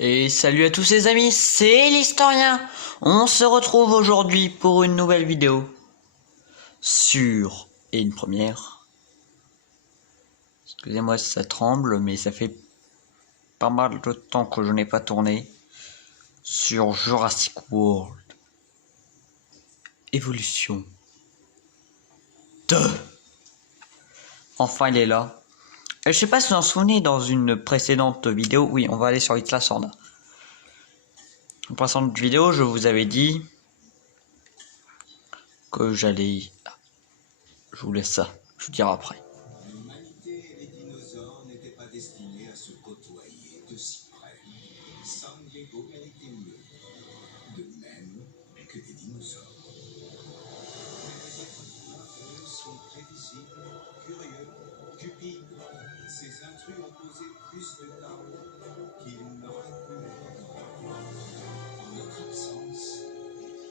Et salut à tous les amis, c'est l'historien. On se retrouve aujourd'hui pour une nouvelle vidéo sur une première. Excusez-moi si ça tremble, mais ça fait pas mal de temps que je n'ai pas tourné sur Jurassic World Evolution 2. Enfin il est là. Je sais pas si vous en souvenez, dans une précédente vidéo, oui on va aller sur Isla Sorna. Dans une précédente vidéo je vous avais dit que j'allais... Je vous laisse ça, je vous dirai après. L'humanité et les dinosaures n'étaient pas destinés à se côtoyer de si près. San Diego méritait mieux, de même que des dinosaures. Mais les êtres humains, eux, sont prévisibles, curieux, cupides. Ces intrus ont posé plus de chaos qu'ils n'auraient pu le faire. En notre absence,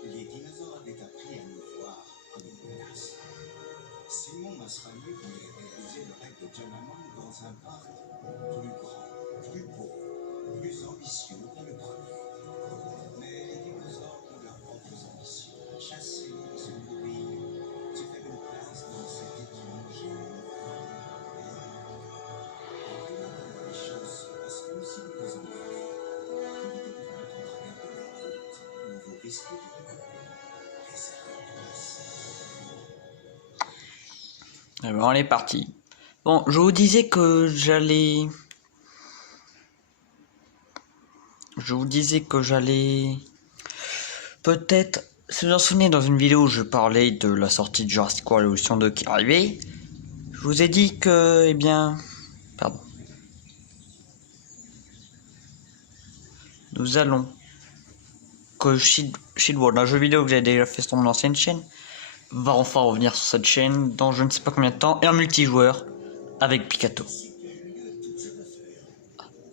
les dinosaures avaient appris à nous voir comme une menace. Simon Masrani voulait réaliser le rêve de John Hammond dans un parc plus grand, plus beau, plus ambitieux que le premier. Mais les dinosaures ont leurs propres ambitions. Chasser, se nourrir, se faire une place dans cet étrange monde. Et maintenant, les choses se passent comme si vous les enleviez. Tout était pour mettre en travers de leur route, où vous risquez de découvrir les erreurs de passé. Alors, on est parti. Bon, je vous disais que j'allais... Peut-être... Si vous vous en souvenez, dans une vidéo où je parlais de la sortie de Jurassic World Evolution 2 qui arrivait, je vous ai dit que... Eh bien... Pardon. Nous allons... Que Shieldworld, un jeu vidéo que j'ai déjà fait sur mon ancienne chaîne, va enfin revenir sur cette chaîne dans je ne sais pas combien de temps, et un multijoueur avec Pikachu.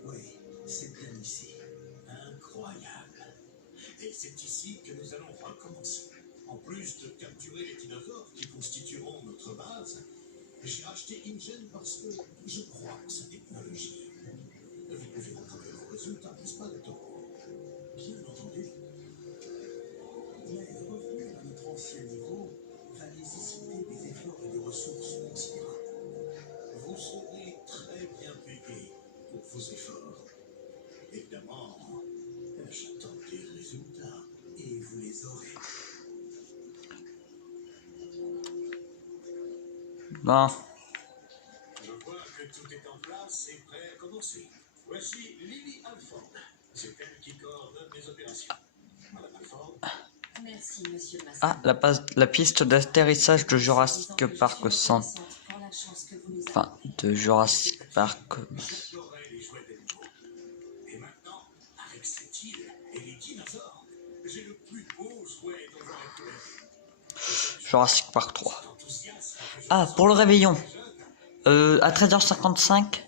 Oui, c'est bien ici. Incroyable. Et c'est ici que nous allons recommencer. En plus de capturer les dinosaures qui constitueront notre base, j'ai acheté InGen parce que je crois en sa technologie. Vous pouvez retrouver vos résultats, n'est-ce pas, docteur? Bien entendu. Mais revenir à notre ancien niveau va nécessiter des efforts et des ressources considérables. Vous serez très bien payé pour vos efforts. Évidemment, j'attends des résultats et vous les aurez. Bon. Je vois que tout est en place et prêt à commencer. Voici Lily Alford. C'est elle qui coordonne les opérations. Madame Alford. Merci, monsieur Masson. Ah, la piste d'atterrissage de Jurassic Park 100. Enfin, de Jurassic Park... J'adorais les jouets d'animaux. Et maintenant, avec cette île et les dinosaures, j'ai le plus beau jouet dont j'aurais pu rêver. Jurassic Park 3. Cet enthousiasme que je Ah, pour le réveillon. À 13h55,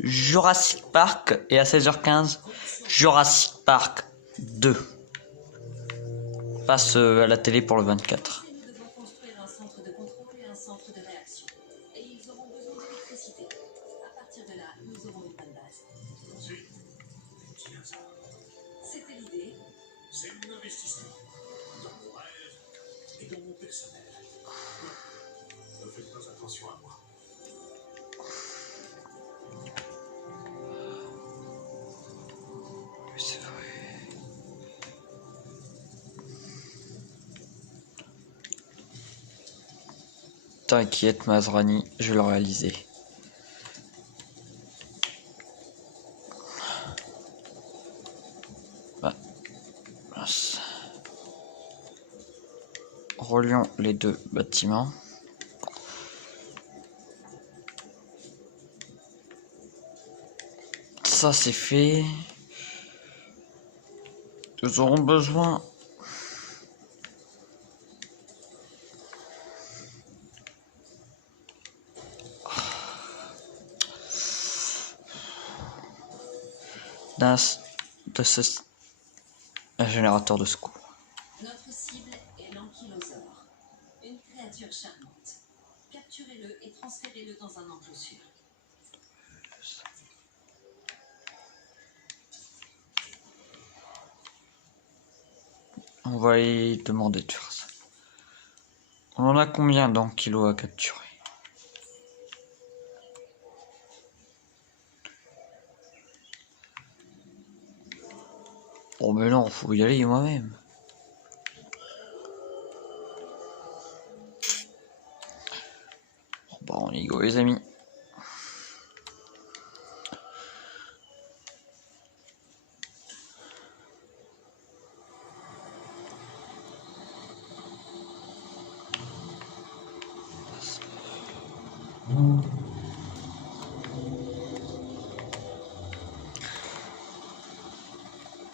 Jurassic Park, et à 16h15, Jurassic Park 2 passe à la télé pour le 24. Nous devons construire un centre de contrôle et un centre de réaction. Et ils auront besoin d'électricité. À partir de là, nous aurons une bonne base. Ensuite, les dinosaures. C'était l'idée. C'est mon investissement dans mon rêve et dans mon personnel. Ne faites pas attention à moi. C'est vrai. T'inquiète Masrani, je vais le réaliser. Bah, mince. Relions les deux bâtiments. Ça c'est fait. Nous aurons besoin... un générateur de secours. Notre cible est l'ankylosaure. Une créature charmante. Capturez-le et transférez-le dans un enclos sûr. On va lui demander de faire ça. On en a combien d'ankylos à capturer? Oh mais non, faut y aller moi-même. Bon, on y go les amis.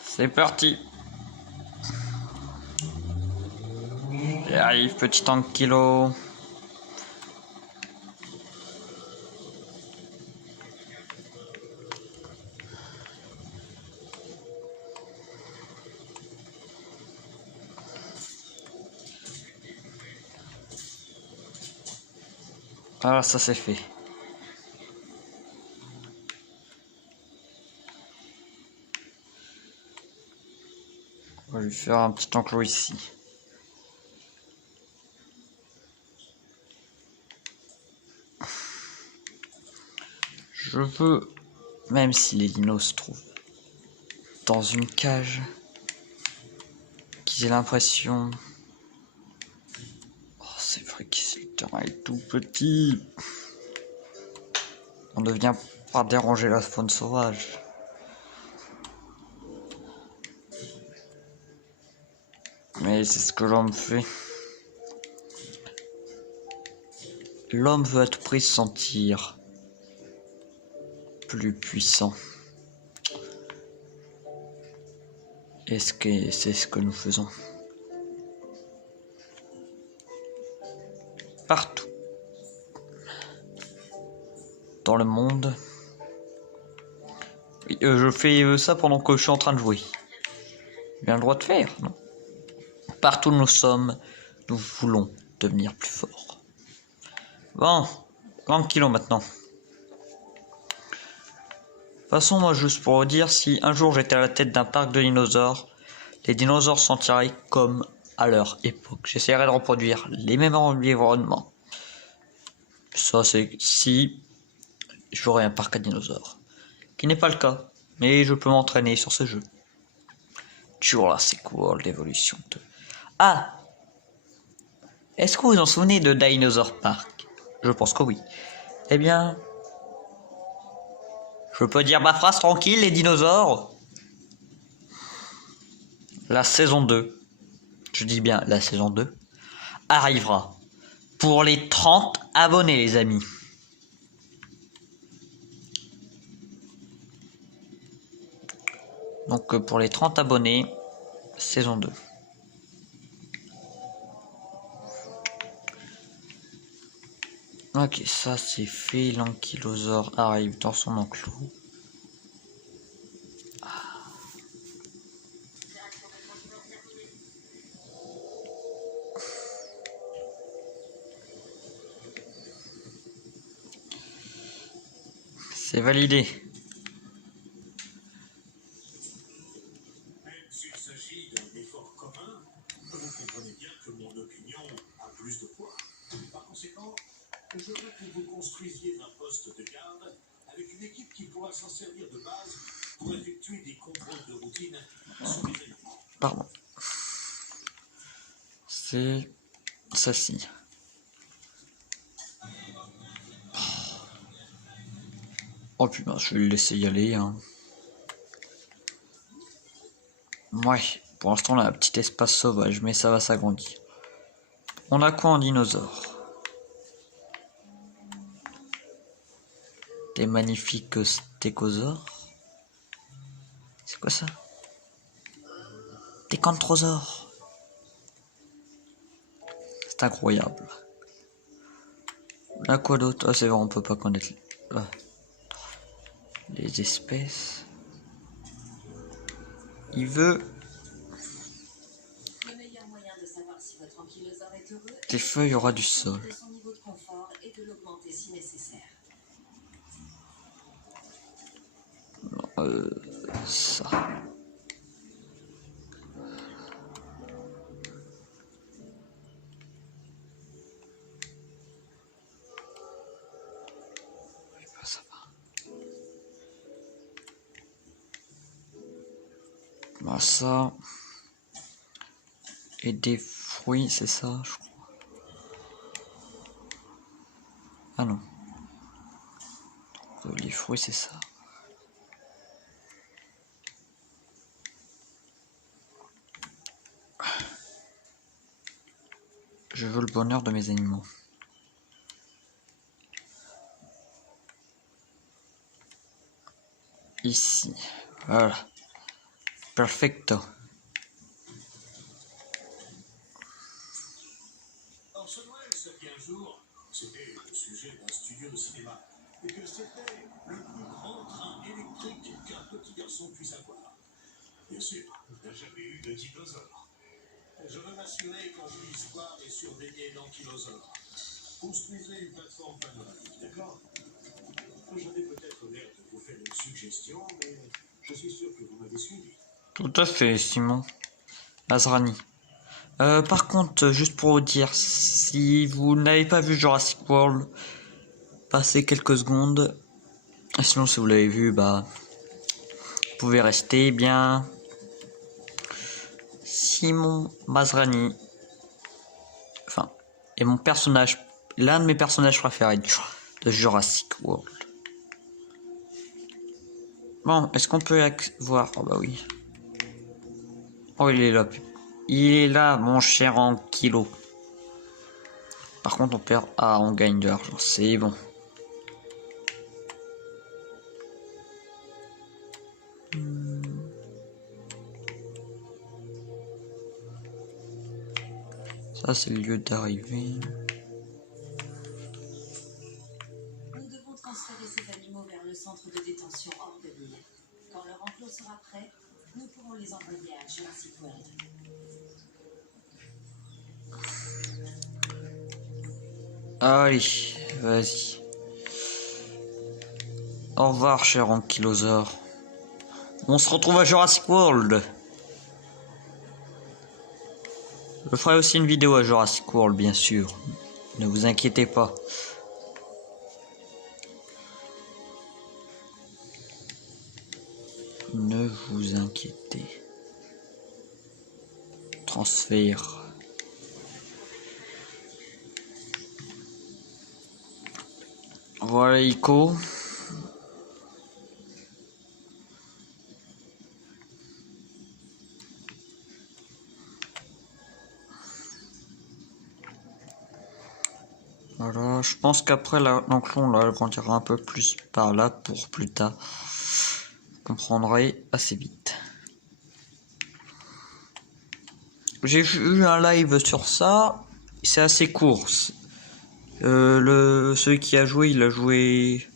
C'est parti. J'arrive, petit ankylo. Ah, ça c'est fait. On va lui faire un petit enclos ici. Je veux, même si les dinos se trouvent dans une cage, qu'ils aient l'impression... Oh, c'est vrai que le terrain est tout petit. On ne vient pas déranger la faune sauvage. Mais c'est ce que l'homme fait. L'homme veut à tout prix se sentir plus puissant. Est-ce que c'est ce que nous faisons? Partout. Dans le monde. Oui, je fais ça pendant que je suis en train de jouer. J'ai bien le droit de faire, non? Partout où nous sommes, nous voulons devenir plus forts. Bon, 30 kilos maintenant. De toute façon, moi, juste pour vous dire, si un jour j'étais à la tête d'un parc de dinosaures, les dinosaures s'en tireraient comme à leur époque. J'essaierai de reproduire les mêmes environnements. Ça, c'est si j'aurais un parc à dinosaures. Qui n'est pas le cas, mais je peux m'entraîner sur ce jeu. Jurassic World Evolution 2. Ah! Est-ce que vous vous en souvenez de Dinosaur Park? Je pense que oui. Eh bien... Je peux dire ma phrase tranquille, les dinosaures? La saison 2, je dis bien la saison 2, arrivera pour les 30 abonnés, les amis. Donc pour les 30 abonnés, saison 2. Ok, ça c'est fait, l'ankylosaure arrive dans son enclos. C'est validé. Même s'il s'agit d'un effort commun, vous comprenez bien que mon opinion a plus de poids. Par conséquent, je veux que vous construisiez un poste de garde avec une équipe qui pourra s'en servir de base pour effectuer des contrôles de routine sur les animaux. Pardon. C'est ceci. Oh putain, je vais le laisser y aller. Hein. Ouais, pour l'instant on a un petit espace sauvage, mais ça va s'agrandir. On a quoi en dinosaure? Des magnifiques stégosaures. C'est quoi ça? Des cantrosaures. C'est incroyable. On a quoi d'autre? Ah c'est vrai, on peut pas connaître les espèces. Il veut Le meilleur moyen de savoir si votre ankylosaure est heureux des feuilles au ras du sol. de son niveau de confort et de l'augmenter si nécessaire. Ça. Bah ça. Et des fruits, c'est ça, je crois. Ah non. Les fruits, c'est ça. Je veux le bonheur de mes animaux. Ici. Voilà. Perfecto. Orson Welles a dit un jour, c'était le sujet d'un studio de cinéma, et que c'était le plus grand train électrique qu'un petit garçon puisse avoir. Bien sûr, il n'a jamais eu de dinosaure. Je veux m'assurer qu'on puisse voir et surveiller l'ankylosaure. Construisez une plateforme panoramique, d'accord? J'avais peut-être l'air de vous faire une suggestion, mais je suis sûr que vous m'avez suivi. Tout à fait, Simon. Azrani. Par contre, juste pour vous dire, si vous n'avez pas vu Jurassic World, passez quelques secondes. Sinon, si vous l'avez vu, bah, vous pouvez rester bien. Simon Mazrani, enfin, est mon personnage, l'un de mes personnages préférés de Jurassic World. Bon, est-ce qu'on peut voir? Oh bah oui. Oh, il est là. Il est là, mon cher Ankylo. Par contre, on perd. Ah, on gagne de l'argent. C'est bon. Ça, c'est le lieu d'arrivée. Nous devons transférer ces animaux vers le centre de détention hors de l'île. Quand leur enclos sera prêt, nous pourrons les envoyer à Jurassic World. Allez, vas-y. Au revoir, cher Ankylosaure. On se retrouve à Jurassic World. Je ferai aussi une vidéo à Jurassic World, bien sûr. Ne vous inquiétez pas. Ne vous inquiétez. Transfert. Voilà, Ico. Voilà, je pense qu'après l'enclos, on l'agrandira un peu plus par là pour plus tard. Vous comprendrez assez vite. J'ai vu un live sur ça, c'est assez court. Celui qui a joué, il a joué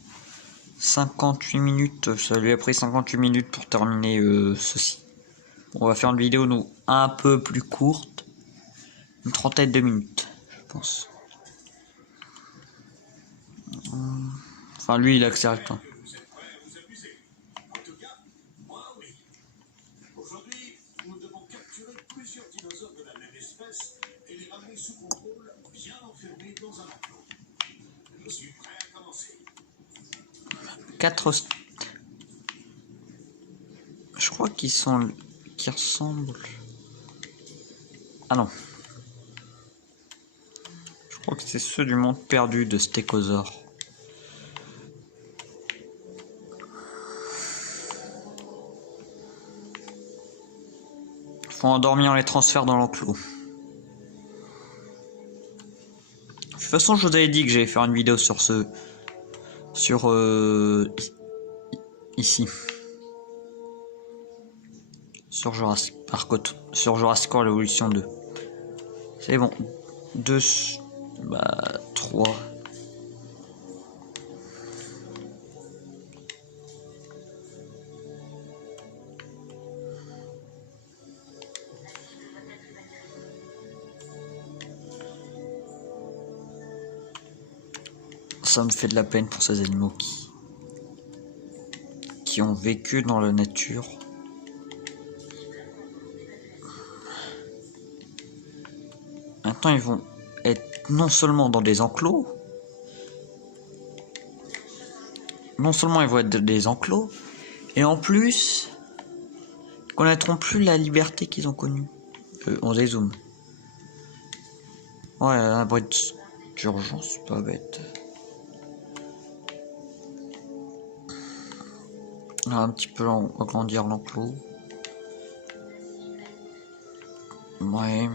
58 minutes, ça lui a pris 58 minutes pour terminer ceci. On va faire une vidéo, nous, un peu plus courte, une trentaine de minutes, je pense. Enfin, lui, il accélère le temps. Vous êtes prêts à vous amuser? En tout cas, moi, oui. Aujourd'hui, nous devons capturer plusieurs dinosaures de la même espèce et les ramener sous contrôle, bien enfermés dans un enclos. Je suis prêt à commencer. 4. Je crois qu'ils ressemblent. Ah non. Je crois que c'est ceux du monde perdu de Stégosaure. Faut endormir les transferts dans l'enclos. De toute façon, je vous avais dit que j'allais faire une vidéo sur ici. Sur Jurassic Park, sur Jurassic World Evolution 2. C'est bon. 2, bah 3. Ça me fait de la peine pour ces animaux qui ont vécu dans la nature. Maintenant, ils vont être non seulement dans des enclos, et en plus, connaîtront plus la liberté qu'ils ont connue. On dézoome. Ouais, un bruit d'urgence, pas bête. On va un petit peu agrandir l'enclos. Ouais.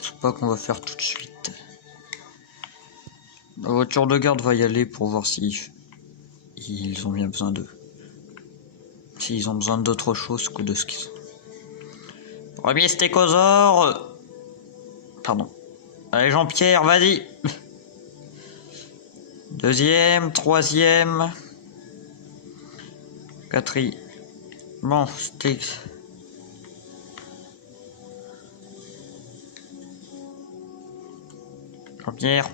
Je sais pas qu'on va faire tout de suite. La voiture de garde va y aller pour voir si ils ont bien besoin d'eux. S'ils ont besoin d'autre chose que de ce qu'ils ont. Premier stégosaure. Pardon. Allez Jean-Pierre, vas-y. Deuxième, troisième. Quatrième. Bon, c'était... Jean-Pierre.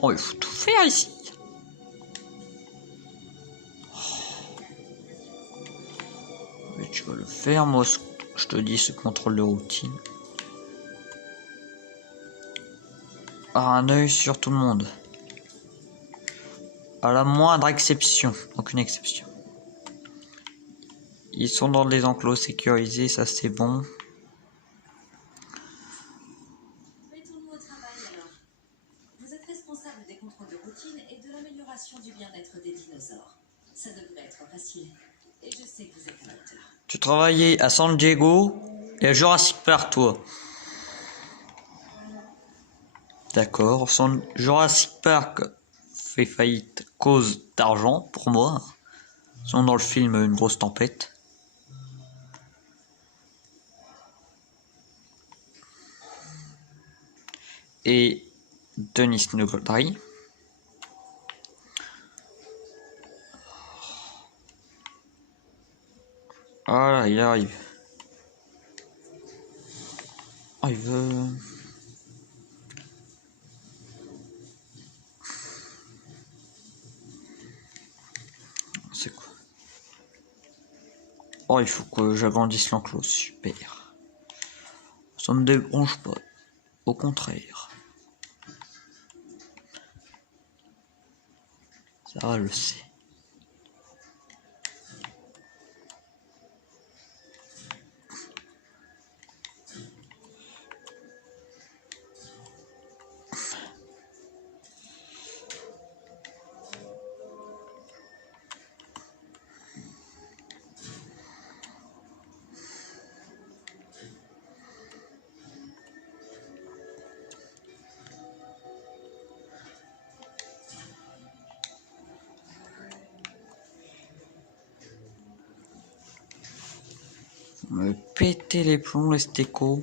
Oh, il faut tout faire ici. Mais tu vas le faire, moi, je te dis, ce contrôle de routine. Un œil sur tout le monde. À la moindre exception. Aucune exception. Ils sont dans des enclos sécurisés, ça c'est bon. Mettons-nous au travail alors. Vous êtes responsable des contrôles de routine et de l'amélioration du bien-être des dinosaures. Ça devrait être facile. Et je sais que vous êtes un acteur. Tu travaillais à San Diego et à Jurassic Park, toi. D'accord. Jurassic Park fait faillite cause d'argent, pour moi. Ils sont dans le film Une grosse tempête. Et Denis Nugentari. Voilà, il arrive. Oh, il veut... C'est quoi? Oh, il faut que j'agrandisse l'enclos. Super. Ça me dérange pas. Au contraire. Ça le sait. Me péter les plombs, les stécos.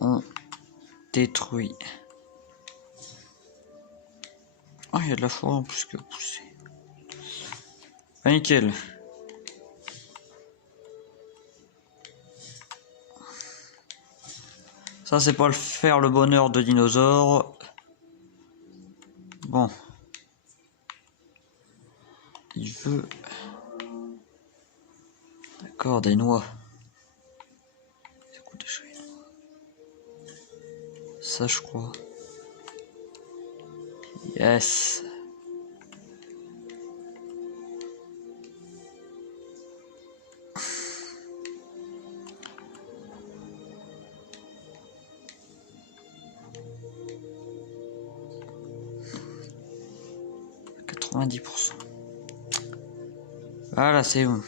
On détruit. Ah, il y a de la forêt en plus que pousser. Ah, nickel. Ça, c'est pas le faire le bonheur de dinosaures. Bon. Il veut... D'accord, des noix. Ça coûte cher. Ça, je crois. Yes. %. Voilà, c'est bon.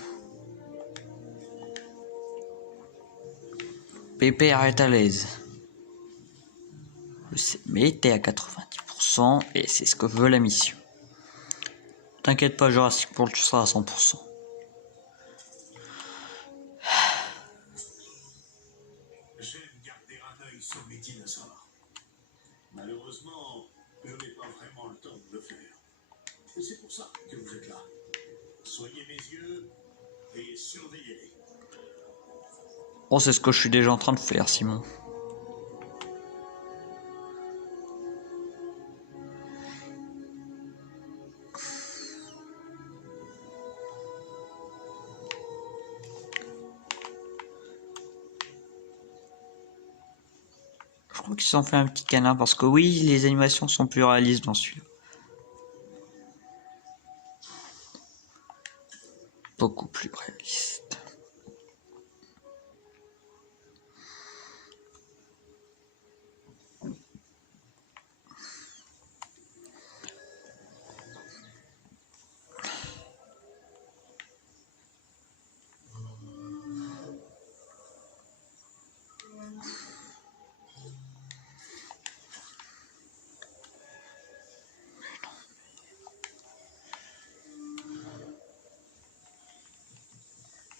Pépère est à l'aise. Je sais, mais t'es à 90% et c'est ce que veut la mission. T'inquiète pas, Jurassic World, tu seras à 100%. J'aime garder un œil sur mes dinosaures. Malheureusement, je n'ai pas vraiment le temps de le faire. Et c'est pour ça que vous êtes là. Soignez mes yeux et surveillez-les. Oh, c'est ce que je suis déjà en train de faire, Simon. crois qu'ils se sont fait un petit câlin parce que oui, les animations sont plus réalistes dans celui-là. Beaucoup plus réalistes.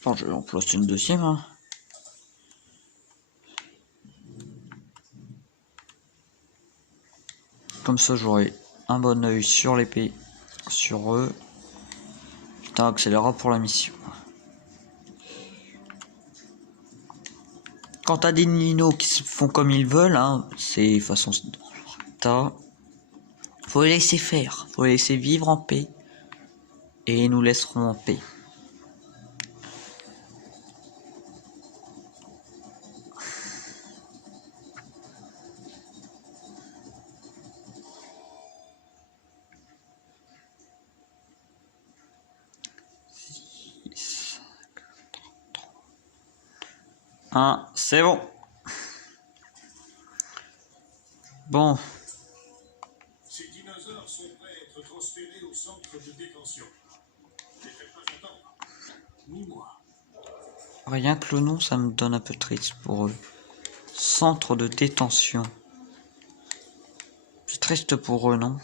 Attends, je vais en placer une deuxième. Hein. Comme ça, j'aurai un bon œil sur l'épée, sur eux. Putain, accélérera pour la mission. Quand t'as des ninos qui se font comme ils veulent, hein, c'est façon faut les laisser faire, faut les laisser vivre en paix, et ils nous laisseront en paix. C'est bon. Bon. Ces dinosaures sont prêts à être transférés au centre de détention. Ne les faites pas attendre. Ni moi. Rien que le nom, ça me donne un peu triste pour eux. Centre de détention. C'est triste pour eux, non?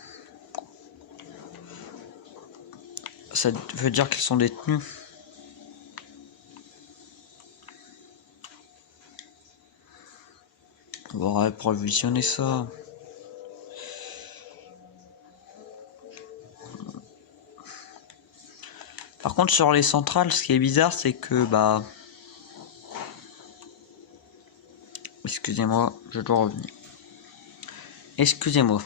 Ça veut dire qu'ils sont détenus. On va provisionner ça. Par contre, sur les centrales, ce qui est bizarre, c'est que bah, excusez-moi, je dois revenir. Excusez-moi.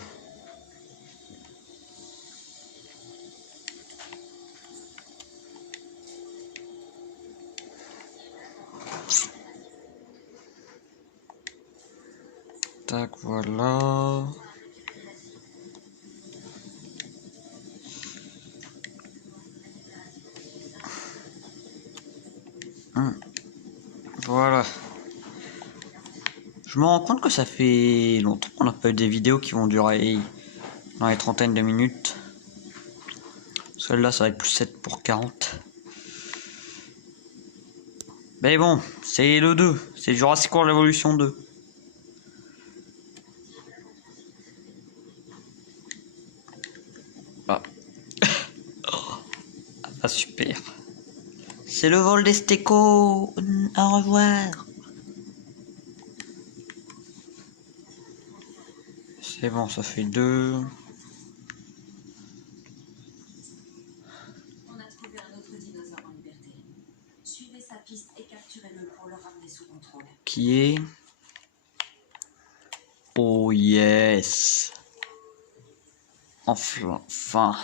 Tac, voilà. Voilà. Je me rends compte que ça fait longtemps qu'on n'a pas eu des vidéos qui vont durer dans les trentaines de minutes. Celle-là, ça va être plus 7 pour 40. Mais bon, c'est le 2. C'est Jurassic World Evolution 2. Ah. Ah, super. C'est le vol des stécos. Au revoir. C'est bon, ça fait 2. On a trouvé un autre dinosaure en liberté. Suivez sa piste et capturez-le pour le ramener sous contrôle. Qui est... Oh yes. Enfin.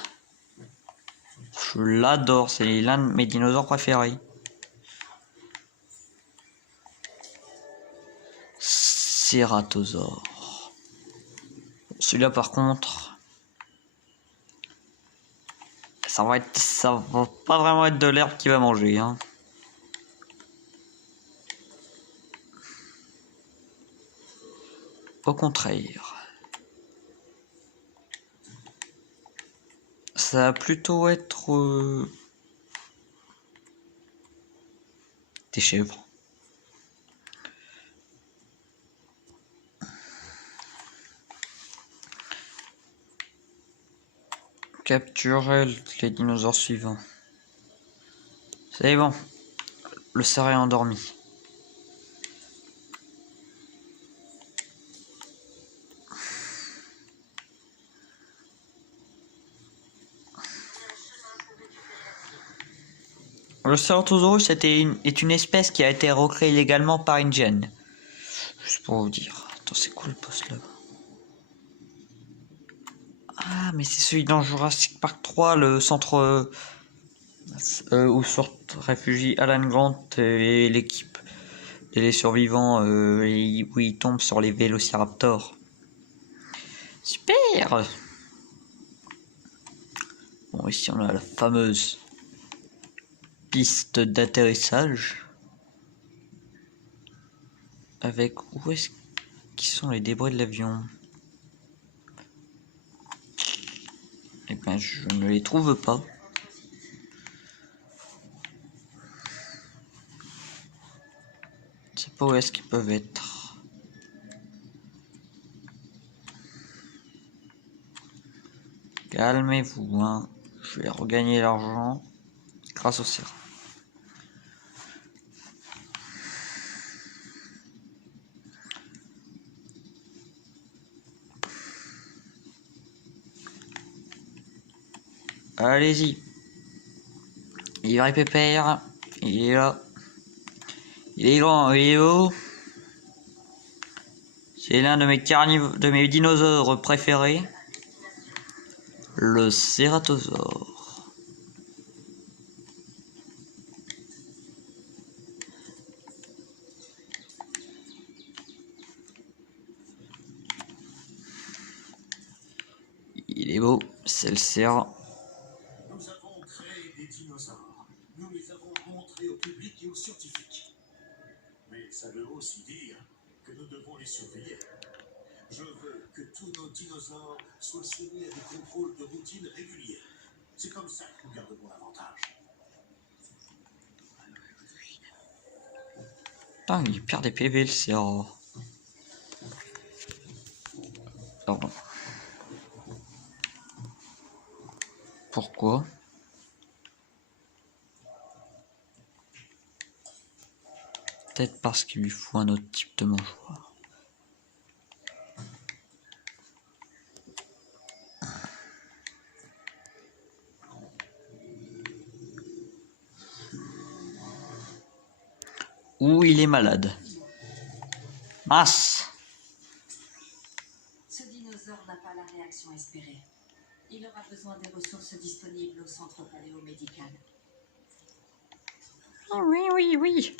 Je l'adore, c'est l'un de mes dinosaures préférés. Cératosaure. Celui-là par contre, ça va pas vraiment être de l'herbe qu'il va manger, hein. Au contraire. Ça va plutôt être des chèvres. Capturer les dinosaures suivants. C'est bon. Le cerf est endormi. Le Ceratosaurus est une espèce qui a été recréée légalement par InGen. Juste pour vous dire. Attends, c'est quoi le poste là-bas? Ah, mais c'est celui dans Jurassic Park 3, le centre où sortent réfugiés Alan Grant et l'équipe Et les survivants où ils tombent sur les vélociraptors. Super. Bon, ici on a la fameuse piste d'atterrissage. Avec où est-ce qu'ils sont les débris de l'avion? Eh bien, je ne les trouve pas. Je sais pas où est-ce qu'ils peuvent être. Calmez-vous, hein. Je vais regagner l'argent grâce au sirop. Allez-y. Il va pépère. Il est là. Il est grand, il est haut. C'est l'un de mes dinosaures préférés. Le cératosaure. Il est beau, c'est le cérat. Nous avons créé des dinosaures. Nous les avons montrés au public et aux scientifiques. Mais ça veut aussi dire que nous devons les surveiller. Je veux que tous nos dinosaures soient soumis à des contrôles de routine réguliers. C'est comme ça que nous garderons l'avantage. Putain, il perd des PV le cérat. Pardon. Pourquoi? Peut-être parce qu'il lui faut un autre type de mangeoire. Ou il est malade. Mince. Ce dinosaure n'a pas la réaction espérée. Il aura besoin des ressources disponibles au centre paléomédical. Oui.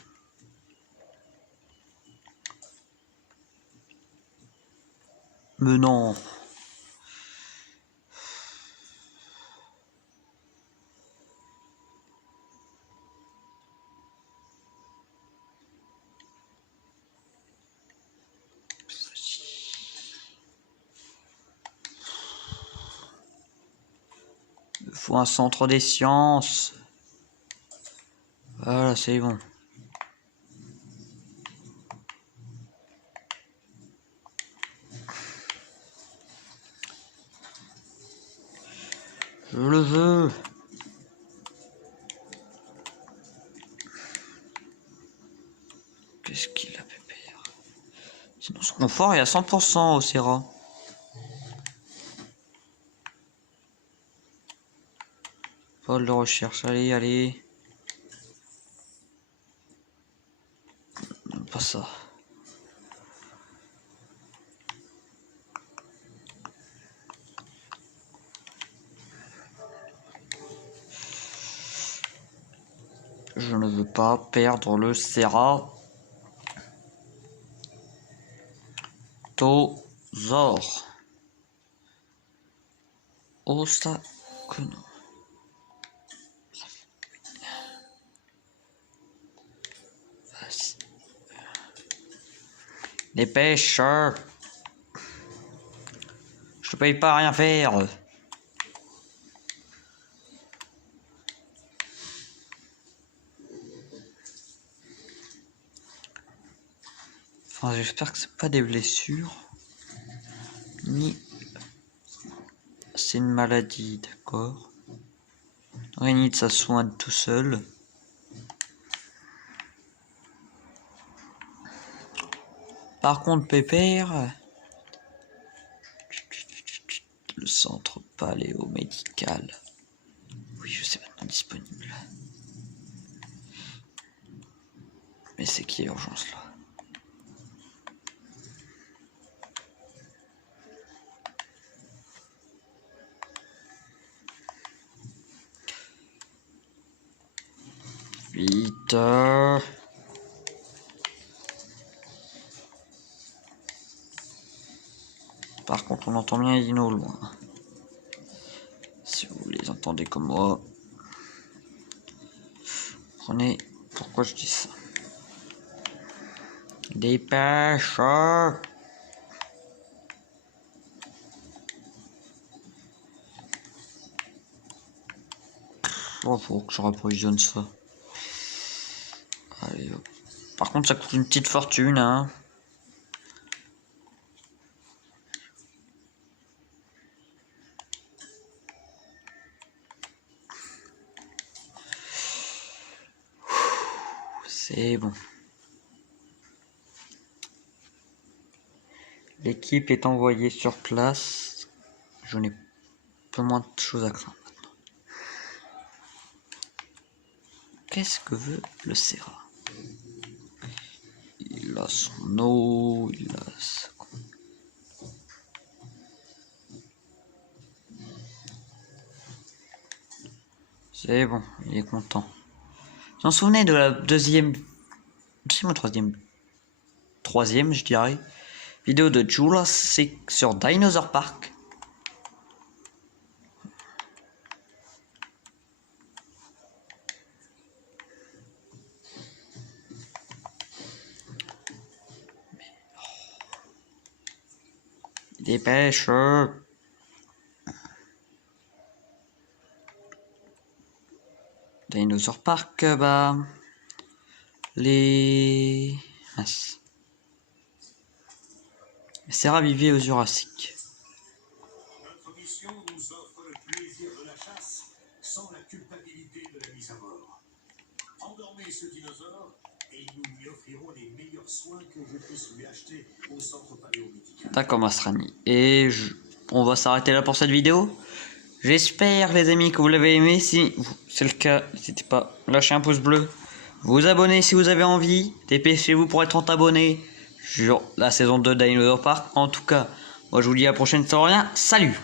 Mais non. Il faut un centre des sciences. Voilà, c'est bon. Je le veux. Qu'est-ce qu'il a, pépère? Sinon, son confort est à 100% au Serra. Pas de recherche, allez. Non, pas ça. Je ne veux pas perdre le Serra. Tosaure. Oh ça que non. Vas-y. Dépêche. Je te paye pas à rien faire. Enfin, j'espère que c'est pas des blessures. Ni... C'est une maladie, d'accord. Rhénite, ça soigne tout seul. Par contre, pépère... Le centre paléomédical. Oui, je sais maintenant disponible. Mais c'est qui urgence là? Vite. Par contre, on entend bien les dinos au loin. Si vous les entendez comme moi, prenez pourquoi je dis ça. Dépêche! Oh, faut que je reprovisionne ça. Allez, hop. Par contre, ça coûte une petite fortune, hein. C'est bon. L'équipe est envoyée sur place. Je n'ai peu moins de choses à craindre maintenant. Qu'est-ce que veut le Serra? Il a son eau, il a sa... C'est bon, il est content. Vous vous souvenez de la deuxième ou troisième, je dirais, vidéo de Jurassic sur Dinosaur Park? Dépêche. Dinosaur Park, bah... Les Serra vivait au Jurassique. Notre mission nous offre le plaisir de la chasse sans la culpabilité de la mise à mort. Endormez ce dinosaure et nous lui offrirons les meilleurs soins que je puisse lui acheter au centre paléomédical. D'accord, Masrani. Et on va s'arrêter là pour cette vidéo. J'espère, les amis, que vous l'avez aimé. Si c'est le cas, n'hésitez pas à lâcher un pouce bleu. Vous abonner si vous avez envie. Dépêchez-vous pour être abonné sur la saison 2 de Dinosaur Park. En tout cas, moi je vous dis à la prochaine, salut.